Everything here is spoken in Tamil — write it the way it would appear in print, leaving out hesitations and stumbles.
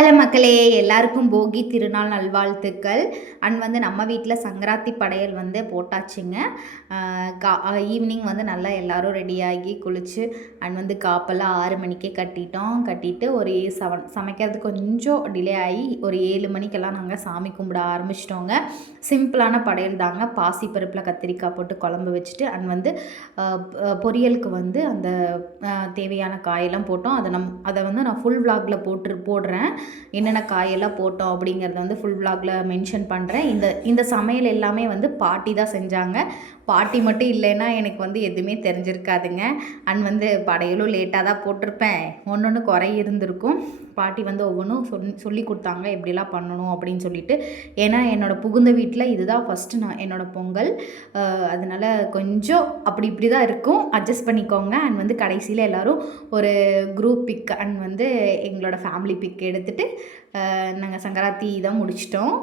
ஹலோ மக்களே, எல்லாருக்கும் போகி திருநாள் நல்வாழ்த்துக்கள். நம்ம வீட்டில் சங்கராத்தி படையல் போட்டாச்சுங்க. ஈவினிங் நல்லா எல்லோரும் ரெடியாகி குளித்து காப்பெல்லாம் 6 மணிக்கே கட்டிட்டு ஒரு சமைக்கிறதுக்கு கொஞ்சம் டிலே ஆகி ஒரு 7 மணிக்கெல்லாம் நாங்கள் சாமி கும்பிட ஆரம்பிச்சிட்டோங்க. சிம்பிளான படையல் தாங்க. பாசிப்பருப்பில் கத்திரிக்காய் போட்டு குழம்பு வச்சுட்டு பொரியலுக்கு அந்த தேவையான காயெல்லாம் போட்டோம். அதை நான் ஃபுல் விளாகில் போடுறேன். என்னென்ன காயெல்லாம் போட்டோம் அப்படிங்கிறத ஃபுல் விளாகில் மென்ஷன் பண்ணுறேன். இந்த சமையல் எல்லாமே பாட்டி தான் செஞ்சாங்க. பாட்டி மட்டும் இல்லைன்னா எனக்கு எதுவுமே தெரிஞ்சிருக்காதுங்க. படையலும் லேட்டாக தான் போட்டிருப்பேன். ஒன்று குறை இருந்திருக்கும். பாட்டி ஒவ்வொன்றும் சொல்லி கொடுத்தாங்க எப்படிலாம் பண்ணணும் அப்படின்னு சொல்லிட்டு. ஏன்னா என்னோடய புகுந்த வீட்டில் இதுதான் ஃபஸ்ட்டு என்னோடய பொங்கல். அதனால் கொஞ்சம் அப்படி இப்படி தான் இருக்கும், அட்ஜஸ்ட் பண்ணிக்கோங்க. கடைசியில் எல்லோரும் ஒரு குரூப் பிக் எங்களோட ஃபேமிலி பிக் எடுத்துகிட்டு நாங்கள் சங்கராத்தி தான் முடிச்சிட்டோம்.